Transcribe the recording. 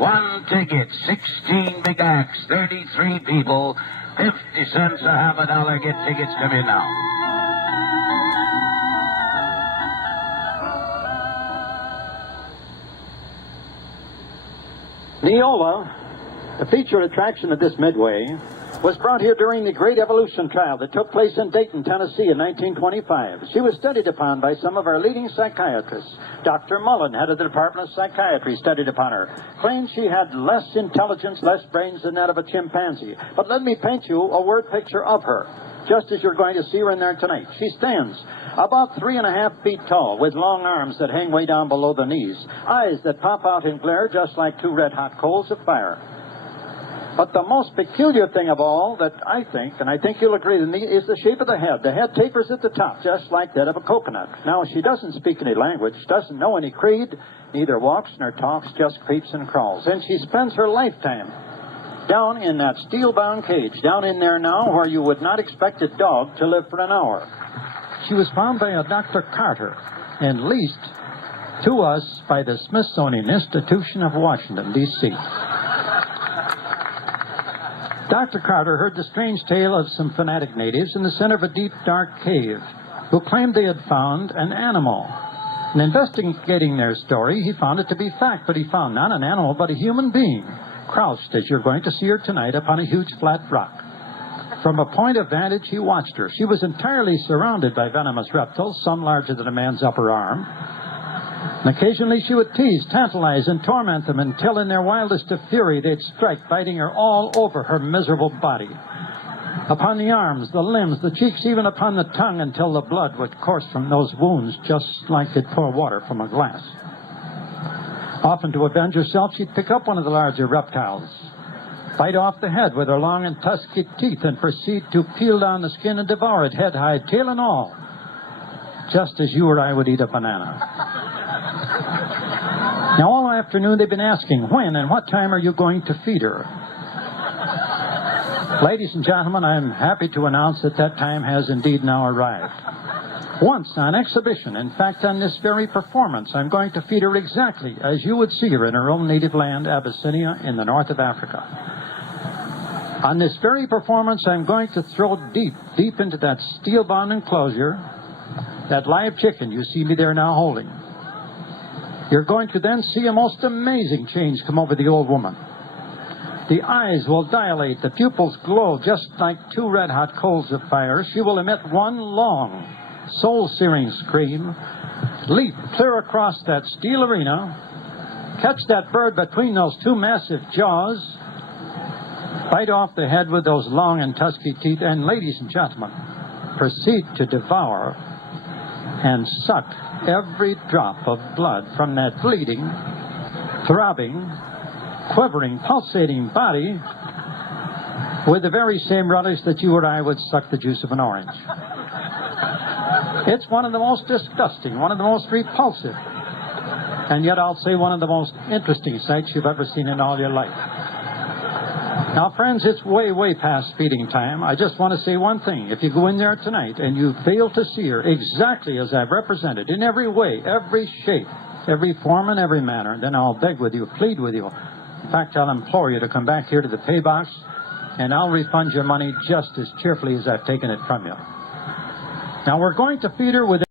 One ticket, 16 big acts, 33 people, 50 cents a half a dollar. Get tickets, come in now. Neola, the featured attraction of this midway, was brought here during the Great Evolution trial that took place in Dayton, Tennessee in 1925. She was studied upon by some of our leading psychiatrists. Dr. Mullen, head of the Department of Psychiatry, studied upon her. Claimed she had less intelligence, less brains than that of a chimpanzee. But let me paint you a word picture of her, just as you're going to see her in there tonight. She stands about 3.5 feet tall, with long arms that hang way down below the knees, eyes that pop out and glare just like two red-hot coals of fire. But the most peculiar thing of all that I think, and I think you'll agree with me, is the shape of the head. The head tapers at the top, just like that of a coconut. Now, she doesn't speak any language, doesn't know any creed, neither walks nor talks, just creeps and crawls. And she spends her lifetime down in that steel-bound cage, down in there now where you would not expect a dog to live for an hour. She was found by a Dr. Carter and leased to us by the Smithsonian Institution of Washington, D.C. Dr. Carter heard the strange tale of some fanatic natives in the center of a deep, dark cave who claimed they had found an animal. In investigating their story, he found it to be fact, but he found not an animal, but a human being, crouched, as you're going to see her tonight, upon a huge flat rock. From a point of vantage, he watched her. She was entirely surrounded by venomous reptiles, some larger than a man's upper arm. And occasionally she would tease, tantalize, and torment them until in their wildest of fury they'd strike, biting her all over her miserable body. Upon the arms, the limbs, the cheeks, even upon the tongue, until the blood would course from those wounds just like they'd pour water from a glass. Often to avenge herself, she'd pick up one of the larger reptiles, bite off the head with her long and tusky teeth, and proceed to peel down the skin and devour it, head, hide, tail, and all, just as you or I would eat a banana. Now, all afternoon they've been asking, when and what time are you going to feed her? Ladies and gentlemen, I'm happy to announce that that time has indeed now arrived. Once on exhibition, in fact on this very performance, I'm going to feed her exactly as you would see her in her own native land, Abyssinia, in the north of Africa. On this very performance, I'm going to throw deep, deep into that steel-bound enclosure that live chicken you see me there now holding. You're going to then see a most amazing change come over the old woman. The eyes will dilate, the pupils glow just like two red-hot coals of fire. She will emit one long, soul-searing scream, leap clear across that steel arena, catch that bird between those two massive jaws, bite off the head with those long and tusky teeth, and, ladies and gentlemen, proceed to devour and suck every drop of blood from that bleeding, throbbing, quivering, pulsating body with the very same relish that you or I would suck the juice of an orange. It's one of the most disgusting, one of the most repulsive, and yet I'll say one of the most interesting sights you've ever seen in all your life. Now, friends, it's way, way past feeding time. I just want to say one thing. If you go in there tonight and you fail to see her exactly as I've represented, in every way, every shape, every form, and every manner, then I'll beg with you, plead with you. In fact, I'll implore you to come back here to the pay box, and I'll refund your money just as cheerfully as I've taken it from you. Now, we're going to feed her with